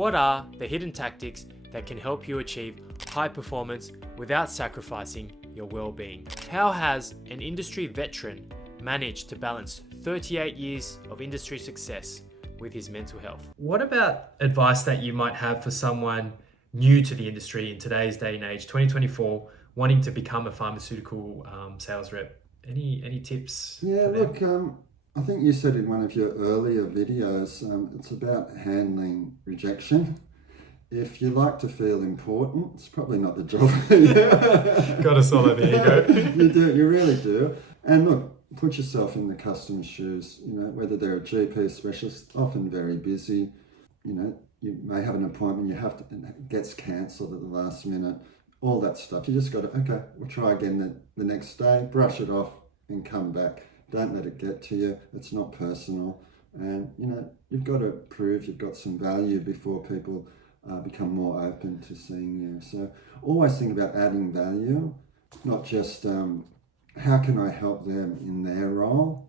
What are the hidden tactics that can help you achieve high performance without sacrificing your well-being? How has an industry veteran managed to balance 38 years of industry success with his mental health? What about advice that you might have for someone new to the industry in today's day and age, 2024, wanting to become a pharmaceutical sales rep? Any tips? Yeah, look, I think you said in one of your earlier videos, it's about handling rejection. If you like to feel important, it's probably not the job. Got to swallow the ego. You do, you really do. And look, put yourself in the customer's shoes. You know, whether they're a GP specialist, often very busy. You know, you may have an appointment, you have to, it gets cancelled at the last minute. All that stuff. You just got to, okay, we'll try again the next day, brush it off and come back. Don't let it get to you. It's not personal. And, you know, you've got to prove you've got some value before people become more open to seeing you. So always think about adding value, not just how can I help them in their role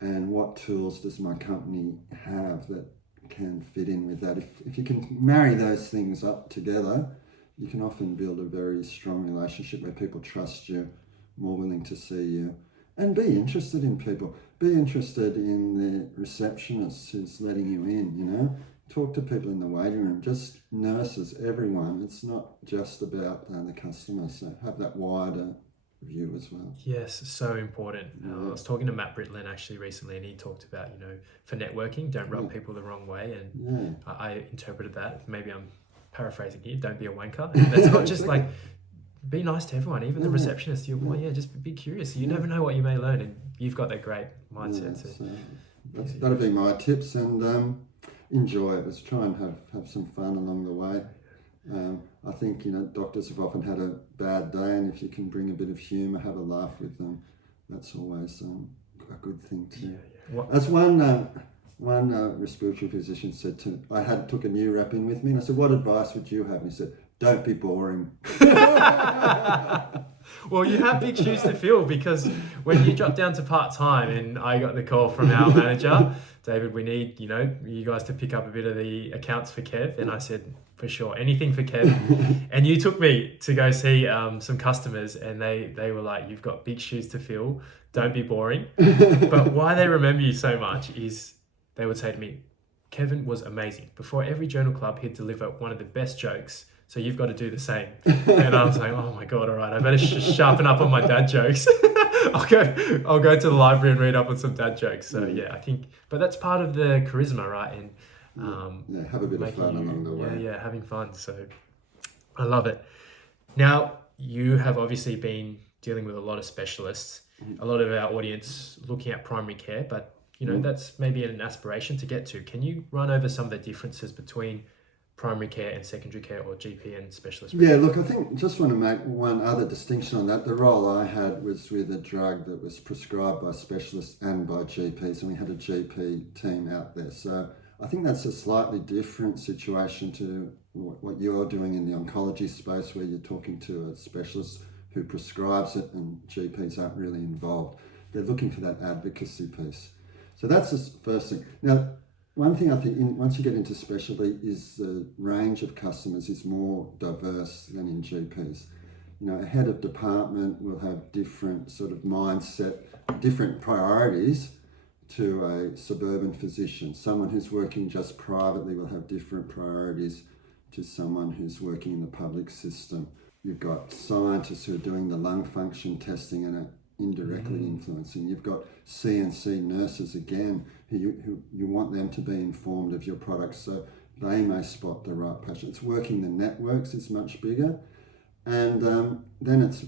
and what tools does my company have that can fit in with that. If you can marry those things up together, you can often build a very strong relationship where people trust you, more willing to see you, and be interested in people. Be interested in the receptionist who's letting you in, you know. Talk to people in the waiting room, just nurses, everyone. It's not just about the customer, so have that wider view as well. Yes, so important. I was talking to Matt Britland actually recently, and he talked about, you know, for networking, don't rub people the wrong way, and I interpreted that, maybe I'm paraphrasing here, don't be a wanker. And that's not just like, be nice to everyone, even the receptionist, to your point, just be curious. You never know what you may learn, and you've got that great mindset. That'll be my tips, and enjoy it. Let's try and have some fun along the way. I think, you know, doctors have often had a bad day, and if you can bring a bit of humour, have a laugh with them, that's always a good thing too. As one respiratory physician said to me, took a new rep in with me, and I said, what advice would you have? And he said, don't be boring. Well, you have big shoes to fill, because when you drop down to part-time and I got the call from our manager, David, we need, you know, you guys to pick up a bit of the accounts for Kev. And I said, for sure, anything for Kev. And you took me to go see some customers, and they were like, you've got big shoes to fill, don't be boring. But why they remember you so much is they would say to me, Kevin was amazing. Before every journal club, he'd deliver one of the best jokes. So you've got to do the same. And I was like, oh my God, all right, I better sharpen up on my dad jokes. I'll go to the library and read up on some dad jokes. So yeah, I think, but that's part of the charisma, right? And have a bit of fun along the way. Yeah, having fun. So I love it. Now, you have obviously been dealing with a lot of specialists, a lot of our audience looking at primary care, but you know, that's maybe an aspiration to get to. Can you run over some of the differences between primary care and secondary care, or GP and specialist? Yeah, look, I think just want to make one other distinction on that. The role I had was with a drug that was prescribed by specialists and by GPs, and we had a GP team out there. So I think that's a slightly different situation to what you're doing in the oncology space, where you're talking to a specialist who prescribes it and GPs aren't really involved. They're looking for that advocacy piece. So that's the first thing. Now, one thing I think, once you get into specialty, is the range of customers is more diverse than in GPs. You know, a head of department will have different sort of mindset, different priorities to a suburban physician. Someone who's working just privately will have different priorities to someone who's working in the public system. You've got scientists who are doing the lung function testing and are indirectly influencing. You've got CNC nurses again, who you want them to be informed of your products so they may spot the right patient. It's working the networks is much bigger. And then it's,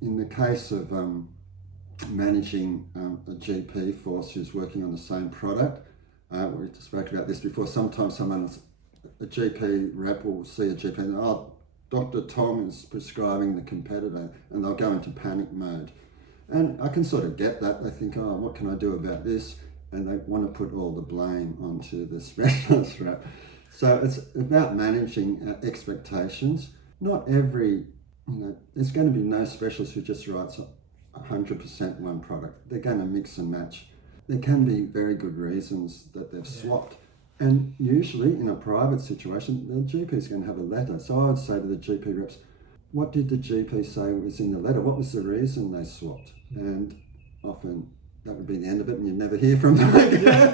in the case of managing a GP force who's working on the same product, we spoke about this before, sometimes a GP rep will see a GP and, Dr. Tom is prescribing the competitor, and they'll go into panic mode. And I can sort of get that. They think, what can I do about this? And they want to put all the blame onto the specialist rep. So it's about managing expectations. Not every, there's going to be no specialist who just writes 100% one product. They're going to mix and match. There can be very good reasons that they've swapped And usually in a private situation, the GP is going to have a letter. So I would say to the GP reps, what did the GP say was in the letter? What was the reason they swapped? And often that would be the end of it, and you'd never hear from them again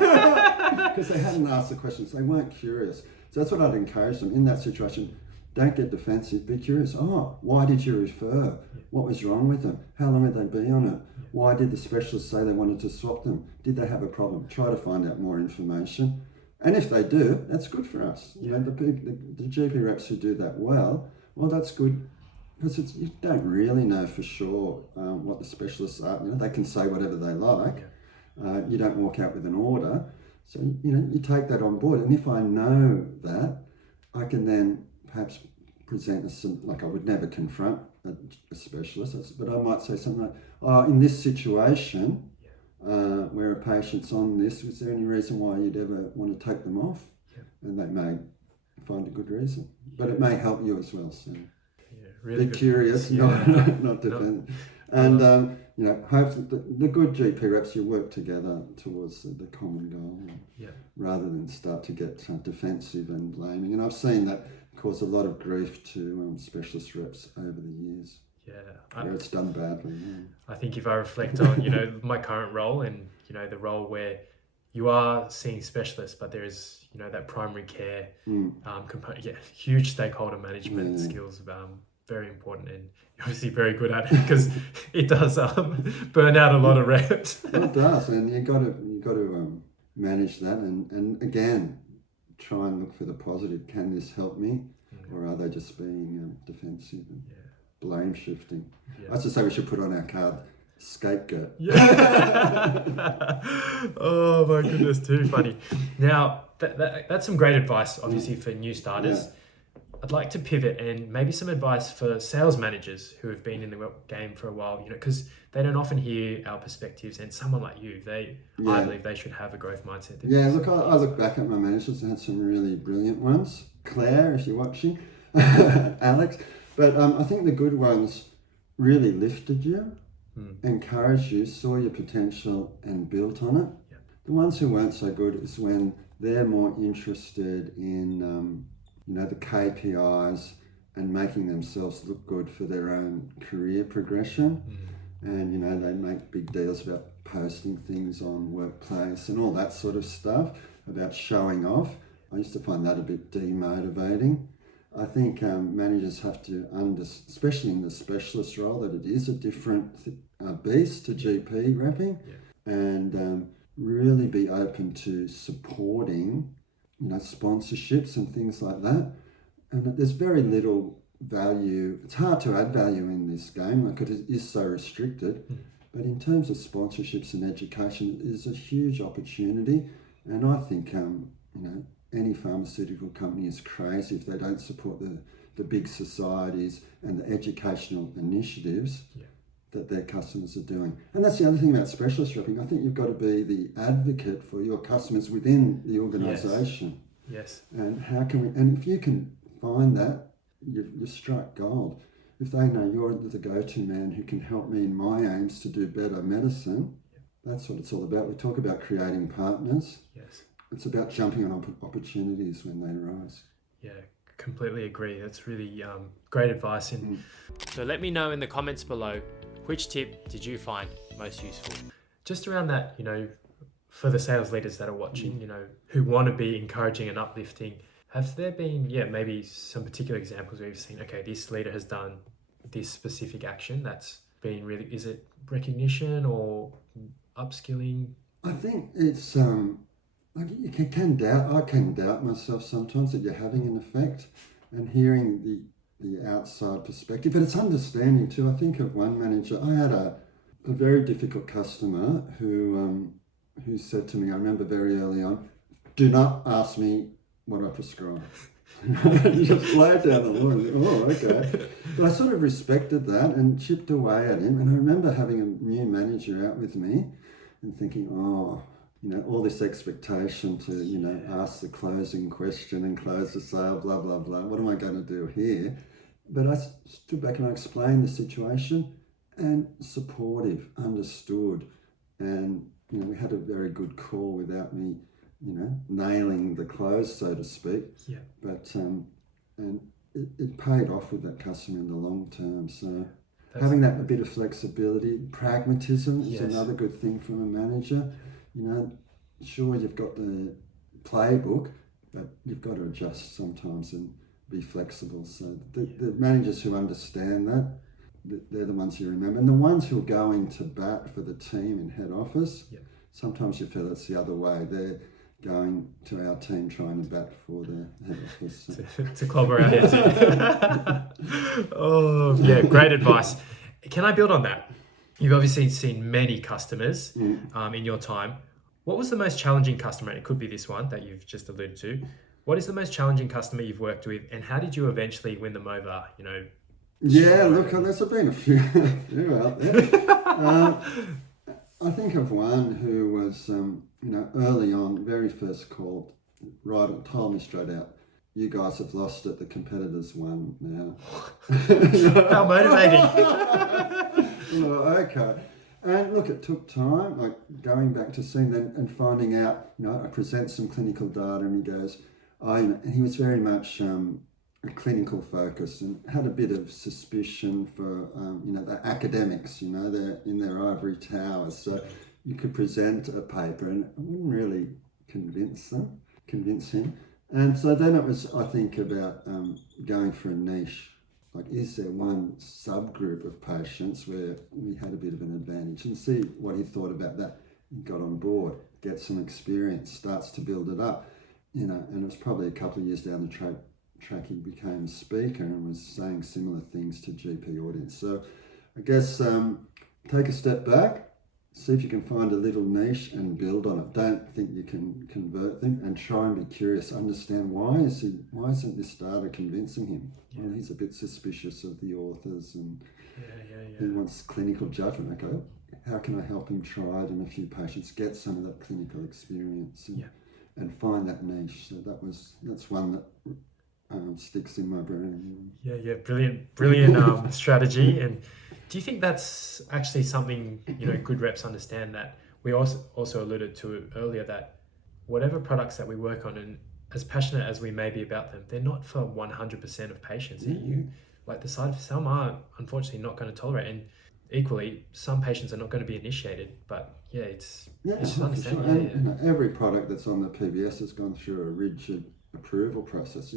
because they hadn't asked the questions. They weren't curious. So that's what I'd encourage them in that situation. Don't get defensive. Be curious. Oh, why did you refer? What was wrong with them? How long would they be on it? Why did the specialist say they wanted to swap them? Did they have a problem? Try to find out more information. And if they do, that's good for us. You know, the GP reps who do that well, that's good. Because you don't really know for sure what the specialists are. You know, they can say whatever they like. You don't walk out with an order. So, you know, you take that on board. And if I know that, I can then perhaps present like I would never confront a specialist, but I might say something like, oh, in this situation, where a patient's on this, was there any reason why you'd ever want to take them off? And they may find a good reason. But it may help you as well. So. Really be curious, not defend. And you know, hopefully the good GP reps, you work together towards the common goal, rather than start to get defensive and blaming. And I've seen that cause a lot of grief to specialist reps over the years. Where it's done badly. I think if I reflect on, you know, my current role and, you know, the role where you are seeing specialists, but there is, you know, that primary care component. Huge stakeholder management skills. Very important, and obviously very good at it because it does burn out a lot of reps. It does, and you got to manage that, and again, try and look for the positive. Can this help me, or are they just being defensive and blame shifting? I was to say we should put on our card scapegoat. Oh my goodness, too funny. Now that's some great advice, obviously, for new starters. I'd like to pivot and maybe some advice for sales managers who have been in the game for a while, you know, because they don't often hear our perspectives, and someone like you, I believe they should have a growth mindset. Look, I look back at my managers and had some really brilliant ones. Claire, if you're watching, Alex, but I think the good ones really lifted you, encouraged you, saw your potential and built on it. The ones who weren't so good is when they're more interested in you know, the KPIs and making themselves look good for their own career progression. And, you know, they make big deals about posting things on Workplace and all that sort of stuff, about showing off. I used to find that a bit demotivating. I think managers have to especially in the specialist role, that it is a different beast to GP repping, and really be open to supporting, you know, sponsorships and things like that. And there's very little value. It's hard to add value in this game, like it is so restricted. But in terms of sponsorships and education, there's a huge opportunity. And I think, you know, any pharmaceutical company is crazy if they don't support the big societies and the educational initiatives that their customers are doing. And that's the other thing about specialist repping. I think you've got to be the advocate for your customers within the organisation. And how can we? And if you can find that, you've struck gold. If they know you're the go-to man who can help me in my aims to do better medicine, that's what it's all about. We talk about creating partners. It's about jumping on opportunities when they arise. Completely agree. That's really great advice. And so let me know in the comments below, which tip did you find most useful? Just around that, you know, for the sales leaders that are watching, you know, who want to be encouraging and uplifting, have there been, maybe some particular examples where you've seen, okay, this leader has done this specific action that's been really, is it recognition or upskilling? I think it's, like you can doubt, I can doubt myself sometimes that you're having an effect, and hearing the outside perspective, but it's understanding too. I think of one manager, I had a very difficult customer who said to me, I remember very early on, do not ask me what I prescribe. You just lay it down the law and okay. But I sort of respected that and chipped away at him. And I remember having a new manager out with me and thinking, you know, all this expectation to, you know, ask the closing question and close the sale, blah, blah, blah. What am I going to do here? But I stood back and I explained the situation, and supportive, understood. And, you know, we had a very good call without me nailing the close, so to speak. Yeah. But and it paid off with that customer in the long term. So having that a bit of flexibility, pragmatism is another good thing from a manager. Sure, you've got the playbook, but you've got to adjust sometimes and be flexible. So the managers who understand that, they're the ones you remember. And the ones who are going to bat for the team in head office, sometimes you feel it's the other way. They're going to our team trying to bat for the head office. to clobber our heads in. Oh, yeah, great advice. Can I build on that? You've obviously seen many customers in your time. What was the most challenging customer? And it could be this one that you've just alluded to. What is the most challenging customer you've worked with, and how did you eventually win them over? Yeah, look, there's been a few out there. I think of one who was, early on, very first call, told me straight out, you guys have lost it, the competitors won now. How motivating. Well, okay. And look, it took time, like going back to seeing them and finding out, I present some clinical data and he goes, and he was very much a clinical focus and had a bit of suspicion for, the academics, they're in their ivory towers. So you could present a paper and it wouldn't really convince him. And so then it was, I think, about going for a niche. Like, is there one subgroup of patients where we had a bit of an advantage, and see what he thought about that. He got on board, gets some experience, starts to build it up, and it was probably a couple of years down the track he became a speaker and was saying similar things to GP audience. So I guess take a step back, see if you can find a little niche and build on it. Don't think you can convert them, and try and be curious, understand why isn't this data convincing him? Well, he's a bit suspicious of the authors and he wants clinical judgment. Okay, how can I help him try it in a few patients, get some of that clinical experience and find that niche. So that's one that sticks in my brain. Yeah, brilliant strategy. And do you think that's actually something good reps understand, that we also alluded to earlier, that whatever products that we work on, and as passionate as we may be about them, they're not for 100% of patients. Like the side effects, some are unfortunately not going to tolerate, and equally some patients are not going to be initiated. But it's just understanding. Sure. And every product that's on the PBS has gone through a rigid approval process.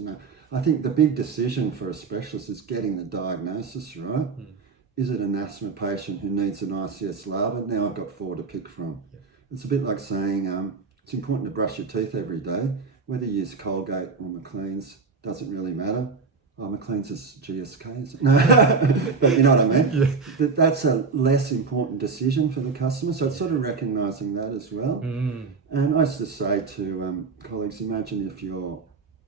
I think the big decision for a specialist is getting the diagnosis right. Is it an asthma patient who needs an ICS lab? Now I've got 4 to pick from. It's a bit like saying it's important to brush your teeth every day. Whether you use Colgate or McLean's doesn't really matter. McLean's is GSK, is it? No. But you know what I mean? That's a less important decision for the customer. So it's sort of recognising that as well. And I used to say to colleagues, imagine if your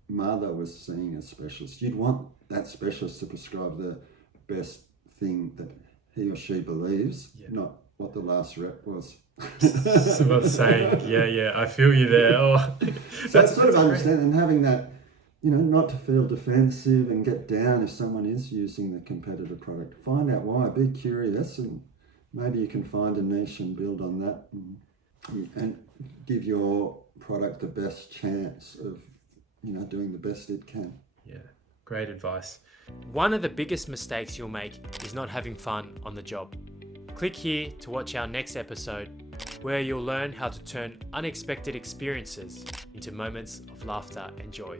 mother was seeing a specialist. You'd want that specialist to prescribe the best thing that he or she believes, not what the last rep was. That's what I'm saying. I feel you there. So that's sort of understand and having that, not to feel defensive and get down if someone is using the competitor product. Find out why, be curious, and maybe you can find a niche and build on that and give your product the best chance of, doing the best it can. Yeah, great advice. One of the biggest mistakes you'll make is not having fun on the job. Click here to watch our next episode, where you'll learn how to turn unexpected experiences into moments of laughter and joy.